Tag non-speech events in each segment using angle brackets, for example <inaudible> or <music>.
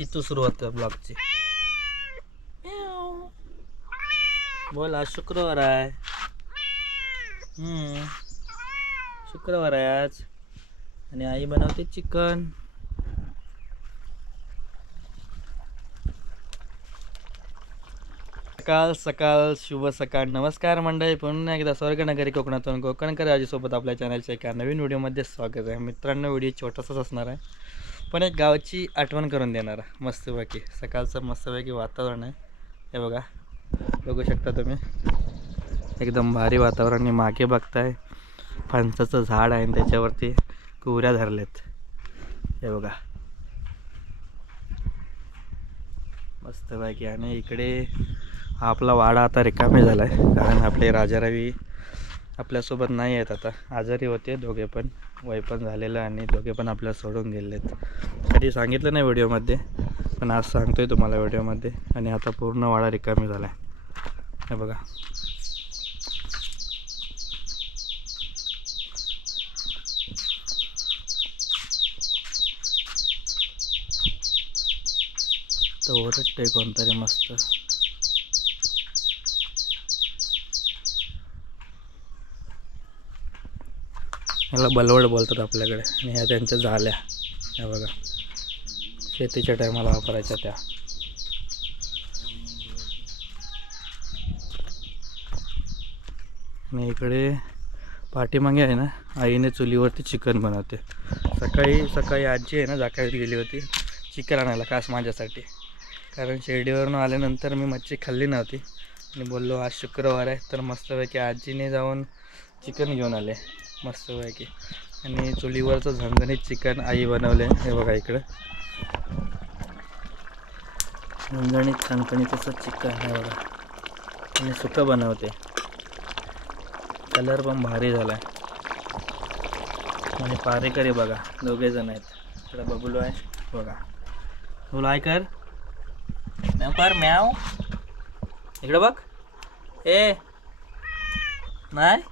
आजची तू सुरुवात कर ब्लॉगची. बोल आज शुक्रवार आहे. शुक्रवार आहे आज. आणि आई बनवते चिकन. सकाळ सकाळ शुभ सकाळ. नमस्कार मंडळी पुन्हा एकदा स्वर्गनगरी कोकणातून कोकणकर आजीसोबत आपल्या चॅनलच्या एका नवीन व्हिडिओमध्ये स्वागत आहे. मित्रांनो व्हिडिओ छोटासाच असणार आहे. पण एक गावची आठवण करून देणार. मस्तपैकी. सकाळचं मस्तपैकी वातावरण आहे. हे बघा. बघू शकता तुम्ही. एकदम भारी वातावरण आणि मागे बघताय. फणसाचं झाड आहे आणि त्याच्यावरती कुऱ्या धरलेत हे बघा. मस्तपैकी. आणि इकडे आपला वाडा आता रिकामी झाला आहे कारण आपले राजारावी आपल्यासोबत नाही आहेत आता. आजारी होते दोघे पण. वय पण झालेलं आणि दोघे पण आपल्याला सोडून गेलेत. कधी सांगितलं नाही व्हिडिओमध्ये पण आज सांगतोय तुम्हाला व्हिडिओमध्ये. आणि आता पूर्ण वाडा रिकामी झाला आहे हे बघा. तर ओरडते कोणतरी मस्त. ह्याला बलवड बोलतात आपल्याकडे. आणि ह्या त्यांच्या झाल्या. ह्या बघा. शेतीच्या टायमाला वापरायच्या त्या. आणि इकडे पाठीमागे आहे ना आईने चुलीवरती चिकन बनवते. सकाळी सकाळी आजी आहे ना जाकावीत गेली होती. चिकन आणायला खास माझ्यासाठी. कारण शिर्डीवरून आल्यानंतर मी मच्छी खाल्ली नव्हती. आणि बोललो आज शुक्रवार आहे तर मस्तपैकी आजीने जाऊन चिकन घेऊन आले. मस्तपैकी. आणि चुलीवरचं झणझणीत चिकन आई बनवले. हे बघा इकडं. झणझणीत खणखणीत चिकन हे बघा. आणि सुकं बनवते. कलर पण भारी झाला आहे आणि पारेकरी बघा दोघे जण आहेत. इकडं बबलू आहे बघा. बोला आहे कर. मॅव कर मॅव इकडं बघ. ए. नाही?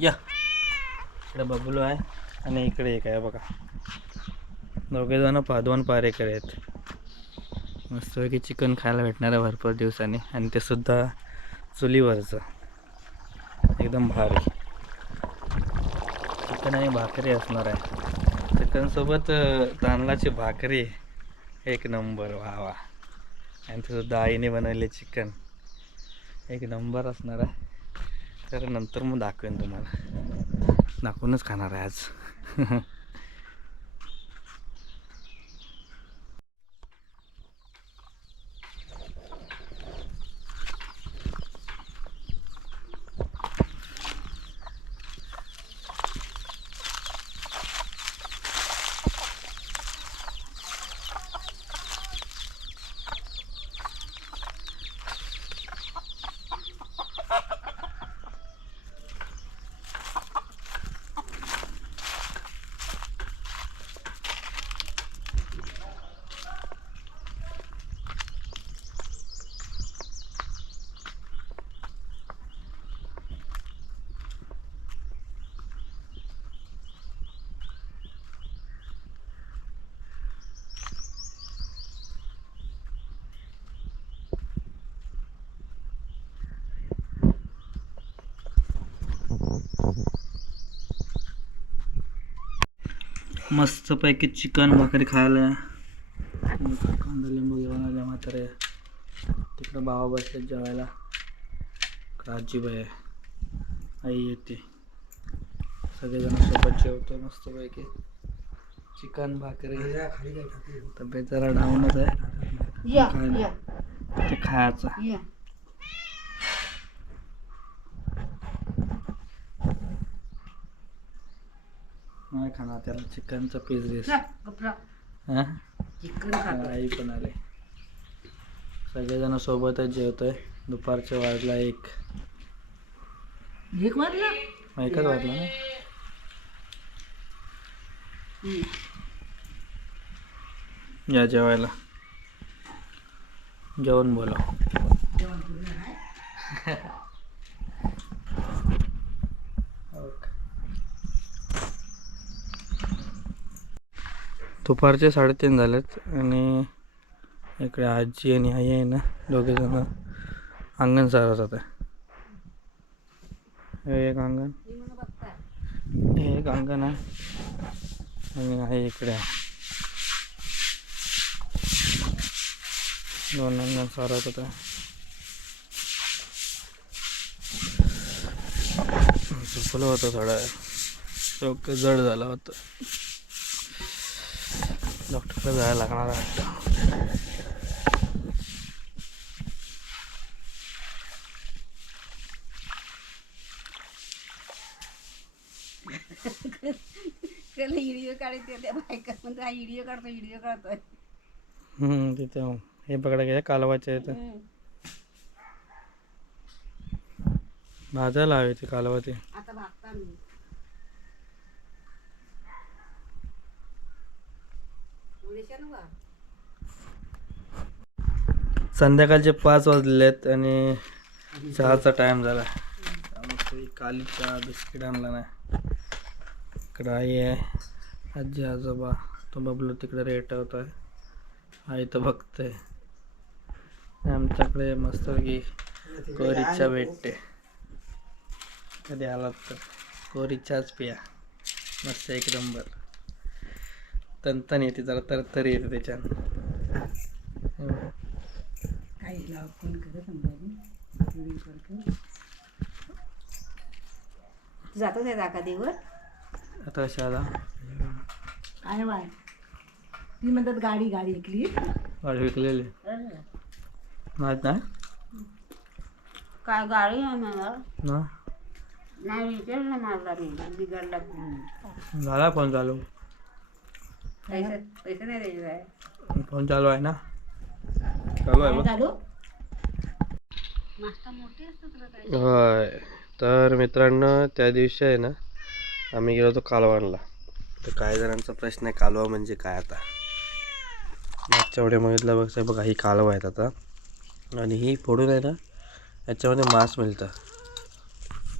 या. इकडे बबलू आहे आणि इकडे एक आहे बघा. दोघेजण पा दोन पारेकर आहेत. मस्तपैकी चिकन खायला भेटणार आहे भरपूर दिवसांनी आणि ते सुद्धा चुलीवरचं. एकदम भारी. चिकन आणि भाकरी असणार आहे. चिकनसोबत तांदळाची भाकरी एक नंबर वा वा. आणि ते सुद्धा आईने बनवले चिकन. एक नंबर असणार आहे. तर नंतर मग दाखवेन तुम्हाला. दाखवूनच खाणार आहे आज. <laughs> मस्तपैकी चिकन भाकरी खायला. कांदा लिंबू घेऊन आल्या म्हातारे. तिकडं बाबा बसले जेवायला. आजीबाई आहे. आई येते. सगळेजण सोबत जेवतो मस्तपैकी. चिकन भाकरी. तब्येत जरा डाऊनच आहे. ते खायचं. नाही खाणार. त्याला चिकनचा पीस दिस हां? आई पण आले. सगळेजण सोबतच जेवतोय. दुपारच्या वाजला एक. एक वाजला? एकच वाजला ना. या जेवायला. जेवण बोला <laughs> जेवण पूर्ण आहे दुपारचे साडेतीन झालेत आणि इकडे आजी आणि आई आहे ना दोघेजण अंगण सारा जात आहे. हे एक अंगण. हे एक अंगण आहे. आणि आई इकडे आहे. दोन अंगण सारवत होतं चुकलं होतं थोडा डोकं जड झालं होतं. डॉक्टरला जायला लागणार आहे. वाटतं त्याला व्हिडिओ काढायचे त्या बायका हा व्हिडिओ काढतो व्हिडिओ काढतोय. हम्म, तिथे हो. पकडा गेले कालवाचे आहेत. हम्म. भाजायला हवी ती कालवा ती आता भागता मी संध्याकाळचे पाच वाजले आहेत आणि चहाचा टाइम झाला. काली चहा बिस्किट आणला नाही इकडं आई आहे. आजी आजोबा तो बबलू तिकडे रेट होत आहे आई तर बघते आमच्याकडे मस्त की कोरीच्या भेटते. कधी आलात तर? कोरीच्याच पिया. मस्त एक नंबर तनतन येते जरा तरतरी येते त्याच्यात. काही लाव फोन करतो. तू जातोच आहे का देवर? आता आला काय बाय ती म्हणतात गाडी गाडी ऐकली गाडी विकलेली. माहीत नाही? काय गाडी आहे मला ना. नाही विचार ना मारला मी. बिघडला झाला फोन चालू? पैसे पैसे नाही द्यायचे आहे फोन चालू आहे ना चालू आहे बघ चालू नाश्ता मोठे असतात तुला काय होय तर मित्रांनो त्या दिवशी आहे ना आम्ही गेलो होतो कालवानला. तर काही जणांचा प्रश्न आहे कालवा म्हणजे काय आता? मागच्या एवढे बघितलं बघ बघा ही कालवा आहेत आता. आणि ही फोडून आहे ना याच्यामध्ये मांस मिळतं.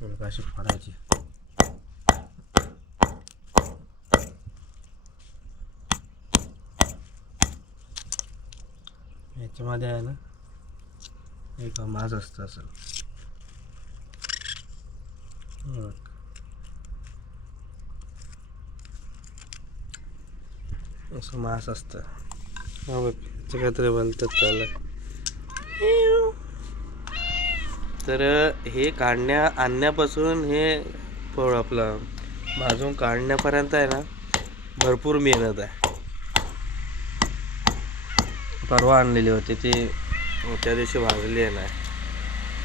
हे बघा, अशी फोडायची याच्यामध्ये आहे ना एक मास असतं असं. असं मास असतं. हा बघ काहीतरी बोलतात त्याला. तर हे काढण्या आणण्यापासून हे फळ आपलं भाजून काढण्यापर्यंत आहे ना भरपूर मेहनत आहे. परवा आणलेली होती ती त्या दिवशी भाजली आहे ना.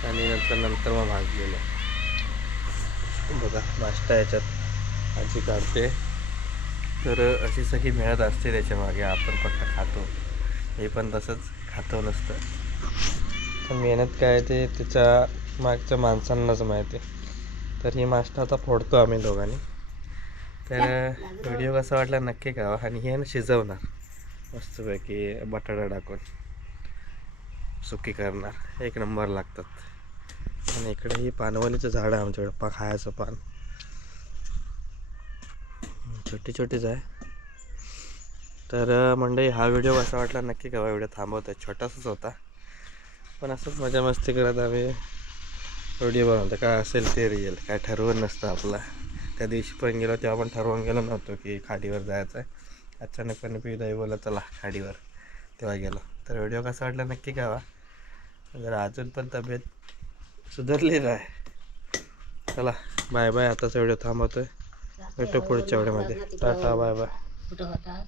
आणि नंतर नंतर मग भाजलेलं बघा नाश्ता याच्यात. आजी काढते. तर अशी सगळी मेहनत असते त्याच्यामागे. आपण फक्त खातो. हे पण तसंच खातो नसतं. पण मेहनत काय आहे ते त्याच्या मागच्या माणसांनाच माहिती तर ही नाश्ता आता फोडतो आम्ही दोघांनी. तर व्हिडिओ कसा वाटला नक्की कळवा. आणि हे ना शिजवणार. मस्तपैकी बटाटा टाकून सुकी करणार. एक नंबर लागतात. आणि इकडे ही पानवलीचं झाड आहे आमच्याकडे. पा खायचं पान. छोटी छोटीच आहे. तर मंडळी हा व्हिडिओ कसा वाटला नक्की कळवा. व्हिडिओ आहे छोटासाच होता. पण असंच मजा मस्ती करत आम्ही व्हिडिओ बनवतो. काय असेल ते रियल काय ठरवून नसतं आपला. त्या दिवशी पण गेलो तेव्हा पण ठरवून गेलो नव्हतो की खाडीवर जायचं आहे अचानकपणे पिदाई बोला चला खाडीवर तेव्हा गेलो. तर व्हिडिओ कसा वाटला नक्की कावा जर अजून पण तब्येत सुधारली नाही चला बाय बाय आताचा व्हिडिओ थांबवतोय. भेटू पुढच्या व्हिडिओमध्ये टाटा बाय बाय होता?